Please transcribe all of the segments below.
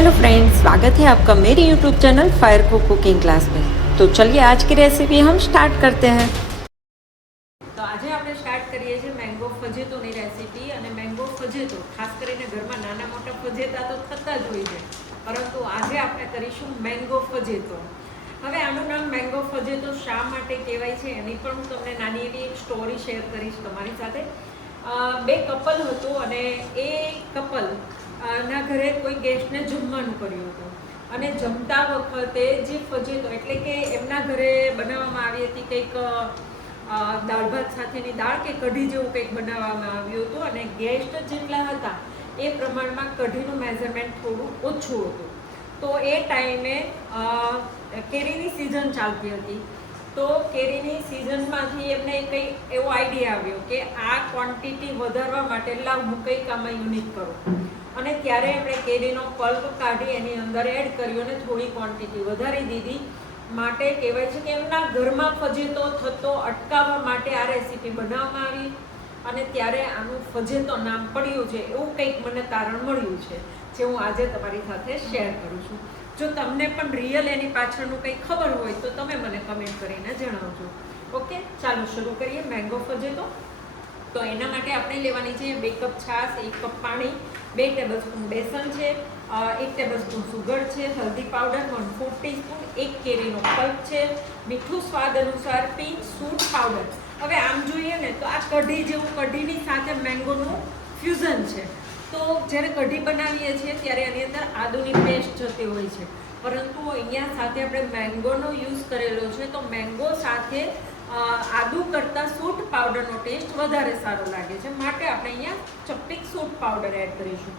Hello friends, स्वागत है आपका मेरी YouTube channel fire cooking class में। तो चलिए आज की रेसिपी हम स्टार्ट करते हैं। तो आज આપણે સ્ટાર્ટ કરીએ છીએ મેંગો ફજેતોની રેસિપી। અને મેંગો ફજેતો ખાસ કરીને ઘરમાં નાના મોટા ફજેતા તો થતા જ હોય છે, પરંતુ આજે આપણે કરીશું મેંગો ફજેતો। હવે આનું નામ મેંગો ફજેતો શા માટે કહેવાય છે એની પણ હું તમને નાની એવી એક સ્ટોરી શેર કરીશ તમારી સાથે। બે કપલ હતું અને એ કપલ ના ઘરે કોઈ ગેસ્ટને જમવાનું કર્યું હતું અને જમતા વખતે જે ફજેતો એટલે કે એમના ઘરે બનાવવામાં આવી હતી કંઈક દાળ ભાત સાથેની દાળ કે કઢી જેવું કંઈક બનાવવામાં આવ્યું હતું અને ગેસ્ટ જેટલા હતા એ પ્રમાણમાં કઢીનું મેઝરમેન્ટ થોડું ઓછું હતું। તો એ ટાઈમે કેરીની સિઝન ચાલતી હતી, તો કેરીની સિઝનમાંથી એમને કંઈ એવો આઈડિયા આવ્યો કે આ ક્વોન્ટિટી વધારવા માટે લાવ હું કંઈક આમાં યુનિક કરું। અને ત્યારે એમણે કેરીનો પલ્પ કાઢી એની અંદર એડ કર્યો અને થોડી ક્વોન્ટિટી વધારી દીધી। માટે કહેવાય છે કે એમના ઘરમાં ફજેતો થતો અટકાવવા માટે આ રેસીપી બનાવવામાં આવી અને ત્યારે આનું ફજેતો નામ પડ્યું છે। એવું કંઈક મને તારણ મળ્યું છે જે હું આજે તમારી સાથે શેર કરું છું। જો તમને પણ રિયલ એની પાછળનું કંઈ ખબર હોય તો તમે મને કમેન્ટ કરીને જણાવજો। ઓકે, ચાલો શરૂ કરીએ મેંગો ફજેતો। તો એના માટે આપણે લેવાની છે 2 કપ છાશ, 1 કપ પાણી, 2 ટેબલસ્પૂન બેસન છે, 1 ટેબલસ્પૂન સુગર છે, હલ્દી પાવડર 1/4 ટીસ્પૂન, 1 કેરીનો પલ્પ છે, મીઠું સ્વાદ અનુસાર, પિંચ સૂંઠ પાવડર। હવે આમ જોઈએ ને તો આ કઢી જેવું કઢીની સાથે મેંગોનું ફ્યુઝન છે। તો જ્યારે કઢી બનાવીએ છીએ ત્યારે એની અંદર આદુની પેસ્ટ જતી હોય છે, પરંતુ અહીંયા સાથે આપણે મેંગોનો યુઝ કરેલો છે તો મેંગો સાથે આદુ કરતાં સૂંઠ પાવડરનો ટેસ્ટ વધારે સારો લાગે છે, માટે આપણે અહીંયા ચપટીક સૂંઠ પાવડર એડ કરીશું।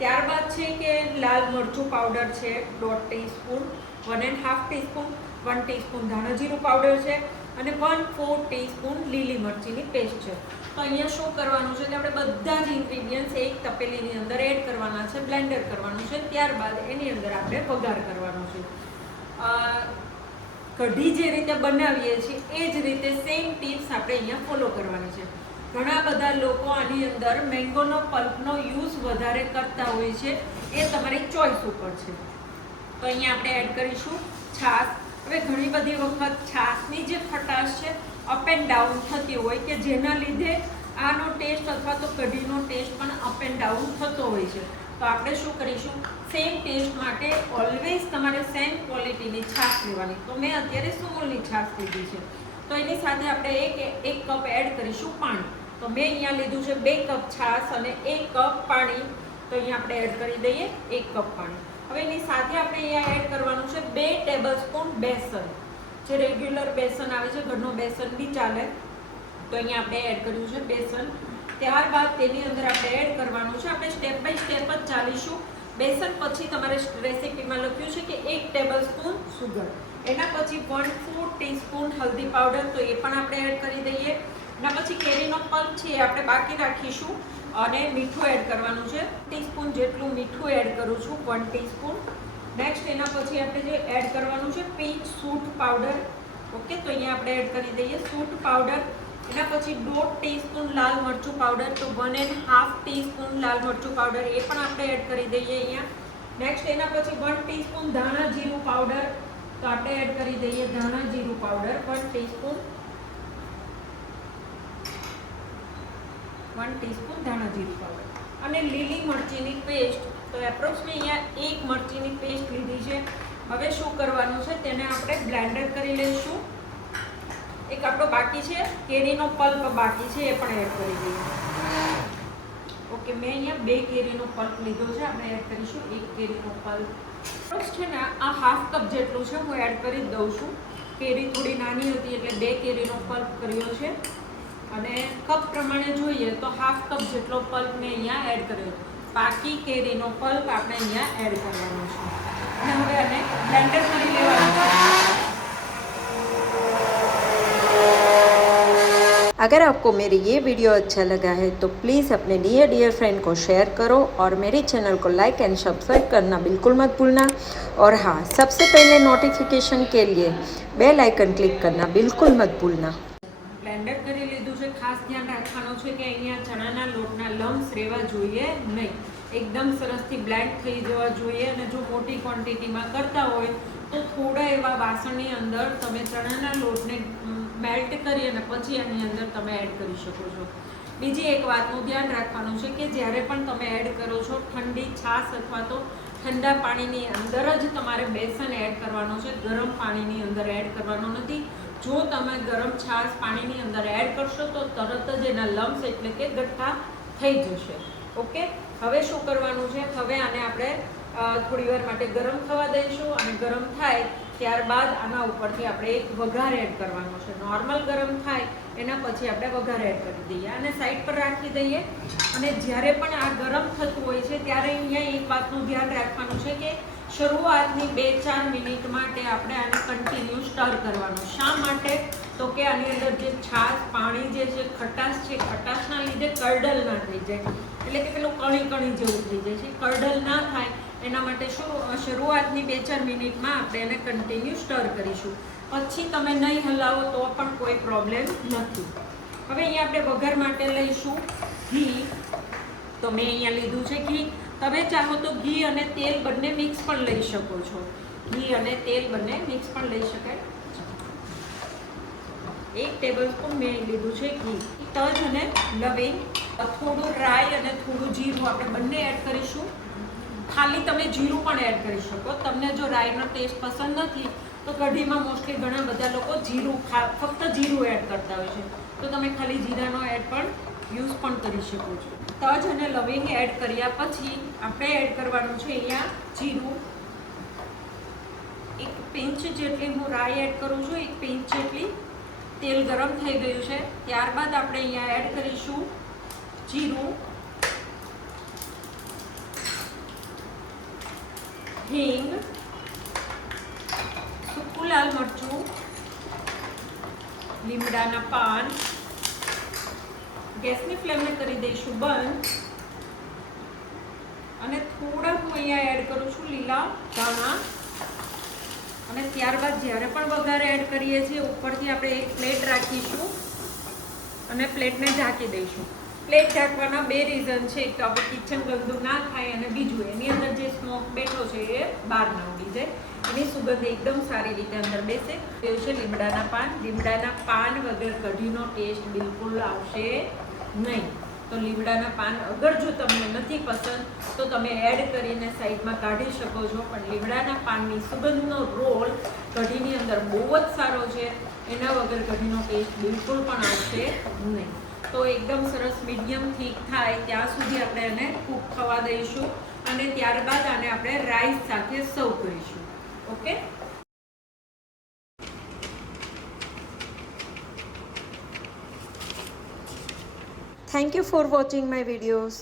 ત્યારબાદ છે કે લાલ મરચું પાવડર છે 1/2 ટીસ્પૂન, 1.5 ટીસ્પૂન, 1 ટીસ્પૂન ધાણા જીરું પાવડર છે અને 1/4 ટીસ્પૂન લીલી મરચીની પેસ્ટ છે। તો અહીંયા શું કરવાનું છે કે આપણે બધા જ ઇન્ગ્રીડિયન્ટ્સ એક તપેલીની અંદર એડ કરવાના છે, બ્લેન્ડર કરવાનું છે, ત્યારબાદ એની અંદર આપણે વઘાર કરવાનો છે। કઢી જે રીતે બનાવીએ છીએ એ જ રીતે સેમ ટિપ્સ આપણે અહીંયા ફોલો કરવાની છે। ઘણા બધા લોકો આની અંદર મેંગોનો પલ્પનો યુઝ વધારે કરતા હોય છે, એ તમારી ચોઈસ ઉપર છે। તો અહીંયા આપણે એડ કરીશું છાશ। હવે ઘણી બધી વખત છાશની જે ખટાશ છે અપ એન્ડ ડાઉન થતી હોય કે જેના લીધે આનો ટેસ્ટ અથવા તો કઢીનો ટેસ્ટ પણ અપ એન્ડ ડાઉન થતો હોય છે। તો આપણે શું કરીશું, સેમ ટેસ્ટ માટે ઓલવેઝ તમારે સેમ ક્વોલિટીની છાશ લેવાની। તો મેં અત્યારે સુમૂલની છાશ લીધી છે, તો એની સાથે આપણે એક કપ એડ કરીશું પાણી। તો મેં અહીંયા લીધું છે 2 કપ છાશ અને 1 કપ પાણી। તો અહીંયા આપણે એડ કરી દઈએ 1 કપ પાણી। હવે એની સાથે આપણે અહીંયા એડ કરવાનું છે 2 ટેબલસ્પૂન બેસન, જે રેગ્યુલર બેસન આવે છે, ઘરનું બેસન બી ચાલે। તો અહીંયા આપણે એડ કર્યું છે બેસન। ત્યારબાદ તેની અંદર આપણે એડ કરવાનું છે, આપણે સ્ટેપ બાય સ્ટેપ જ ચાલીશું। બેસન પછી તમારે રેસીપીમાં લખ્યું છે કે 1 ટેબલસ્પૂન સુગર, એના પછી 1/4 ટીસ્પૂન હલ્દી પાવડર, તો એ પણ આપણે એડ કરી દઈએ। એના પછી કેરીનો પલ્પ છે એ આપણે બાકી રાખીશું અને મીઠું એડ કરવાનું છે, ટીસ્પૂન જેટલું મીઠું એડ કરું છું, 1 ટીસ્પૂન। નેક્સ્ટ એના પછી આપણે જે એડ કરવાનું છે પિંચ સૂંઠ પાવડર। ઓકે, તો અહીંયા આપણે એડ કરી દઈએ સૂંઠ પાવડર। એના પછી 1/2 ટીસ્પૂન લાલ મરચું પાવડર, તો 1.5 ટીસ્પૂન લાલ મરચું પાવડર એ પણ આપણે એડ કરી દઈએ અહીંયા। નેક્સ્ટ એના પછી 1 ટીસ્પૂન ધાણા જીરું પાવડર, તો આપણે એડ કરી દઈએ ધાણા જીરું પાવડર 1 ટીસ્પૂન, 1 ટીસ્પૂન ધાણા જીરું પાવડર। અને લીલી મરચીની પેસ્ટ, તો એપ્રોક્સ મેં અહીંયા 1 મરચીની પેસ્ટ લીધી છે। હવે શું કરવાનું છે, તેને આપણે બ્લેન્ડર કરી લઈશું। એક આપણો બાકી છે કેરીનો પલ્પ બાકી છે, એ પણ એડ કરી દઈએ। ઓકે, મેં અહીંયા 2 કેરીનો પલ્પ લીધો છે, આપણે એડ કરીશું 1 કેરીનો પલ્પ। છે ને આ હાફ કપ જેટલું છે હું એડ કરી દઉં છું। કેરી થોડી નાની હતી એટલે 2 કેરીનો પલ્પ કર્યો છે અને કપ પ્રમાણે જોઈએ તો હાફ કપ જેટલો પલ્પ મેં અહીંયા એડ કર્યો। બાકી કેરીનો પલ્પ આપણે અહીંયા એડ કરવાનો છે અને હવે આને બ્લેન્ડર કરી લેવાનું છે। अगर आपको मेरी ये वीडियो अच्छा लगा है तो प्लीज़ अपने नियर डियर फ्रेंड को शेयर करो और मेरे चैनल को लाइक एंड सब्सक्राइब करना बिल्कुल मत भूलना। और हाँ, सबसे पहले नोटिफिकेशन के लिए बेल आइकन क्लिक करना बिल्कुल मत भूलना। બ્લેન્ડર કરી લીધું છે। ખાસ ધ્યાન રાખવાનું છે કે અહીંયા ચણાના લોટના લમ્સ રહેવા જોઈએ નહીં, એકદમ સરસથી બ્લેન્ડ થઈ જવા જોઈએ. અને જો મોટી ક્વોન્ટિટીમાં કરતા હોય તો થોડા એવા વાસણની અંદર તમે ચણાના લોટને મેલ્ટ કરી અને પછી એની અંદર તમે એડ કરી શકો છો. બીજી એક વાતનું ધ્યાન રાખવાનું છે કે જ્યારે પણ તમે એડ કરો છો ઠંડી છાશ અથવા તો ઠંડા પાણીની અંદર જ તમારે બેસન એડ કરવાનો છે, ગરમ પાણીની અંદર એડ કરવાનો નથી. જો તમે ગરમ છાશ પાણીની અંદર એડ કરશો તો તરત જ એના લમ્સ એટલે કે ગઠ્ઠા થઈ જશે. ઓકે, હવે શું કરવાનું છે, હવે આને આપણે થોડી વાર માટે ગરમ થવા દઈશું અને ગરમ થાય ત્યારબાદ આના ઉપરથી આપણે એક વઘાર એડ કરવાનો છે. નોર્મલ ગરમ થાય એના પછી આપણે વઘાર એડ કરી દઈએ અને સાઈડ પર રાખી દઈએ. અને જ્યારે પણ આ ગરમ થતું હોય છે ત્યારે અહીંયા એક વાતનું ધ્યાન રાખવાનું છે કે શરૂઆતની 2-4 મિનિટ માટે આપણે આને કન્ટિન્યુ સ્ટર કરવાનું. શા માટે? તો કે આની અંદર જે છાશ પાણી જે છે ખટાશ છે, ખટાશના લીધે કરડલ ના થઈ જાય, એટલે કે પેલું કણી કણી જેવું થઈ જાય છે. કરડલ ના થાય એના માટે શરૂઆતની 2-4 મિનિટમાં આપણે એને કન્ટિન્યુ સ્ટર કરીશું. પછી તમે નહીં હલાવો તો પણ કોઈ પ્રોબ્લેમ નથી. હવે અહીંયા આપણે વઘાર માટે લઈશું ઘી. તો મેં અહીંયા લીધું છે ઘી. તમે ચાહો તો ઘી અને તેલ બંને મિક્સ પણ લઈ શકો છો. ઘી અને તેલ બંને મિક્સ પણ લઈ શકાય. 1 ટેબલસ્પૂન મેં લીધું છે ઘી. તજ અને લવિંગ, થોડું રાઈ અને થોડું જીરું આપણે બંને એડ કરીશું. ખાલી તમે જીરું પણ એડ કરી શકો. તમને જો રાઈનો ટેસ્ટ પસંદ નથી તો કઢીમાં મોસ્ટલી ઘણા બધા લોકો જીરું ફક્ત જીરું એડ કરતા હોય છે, તો તમે ખાલી જીરાનો એડ પણ યુઝ પણ કરી શકો છો. તજ અને લવિંગ એડ કર્યા પછી આપણે એડ કરવાનું છે અહીંયા જીરું. 1 પિંચ જેટલી હું રાઈ એડ કરું છું, 1 પિંચ જેટલી. તેલ ગરમ થઈ ગયું છે ત્યારબાદ આપણે અહીંયા એડ કરીશું જીરું, હિંગ, સૂકું લાલ મરચું, લીમડાના પાન. ગેસની ફ્લેમને કરી દઈશું બંધ. અને થોડા હું અહીંયા એડ કરું છું લીલા ધાણા. અને ત્યારબાદ જ્યારે પણ વઘાર એડ કરીએ છીએ ઉપરથી આપણે એક પ્લેટ રાખીશું અને પ્લેટને ઢાંકી દઈશું. પ્લેટ ઢાંકવાના 2 રીઝન છે. એક તો આપણે કિચન ગંદુ ના થાય અને બીજું એની અંદર જે સ્મોક બેઠો છે એ બહાર ના ઉડી જાય, એની સુગંધ એકદમ સારી રીતે અંદર બેસે. એવું છે લીમડાના પાન. લીમડાના પાન વગર કઢીનો ટેસ્ટ બિલકુલ આવશે નહીં. તો લીમડાના પાન અગર જો તમને નથી પસંદ તો તમે એડ કરીને સાઈડમાં કાઢી શકો છો, પણ લીમડાના પાનની સુગંધનો રોલ કઢીની અંદર બહુ જ સારો છે. એના વગર કઢીનો ટેસ્ટ બિલકુલ પણ આવશે નહીં. તો એકદમ સરસ મીડિયમ થીક થાય ત્યાં સુધી આપણે એને કૂક થવા દઈશું અને ત્યારબાદ આને આપણે રાઈસ સાથે સર્વ કરીશું. Okay, Thank you for watching my videos.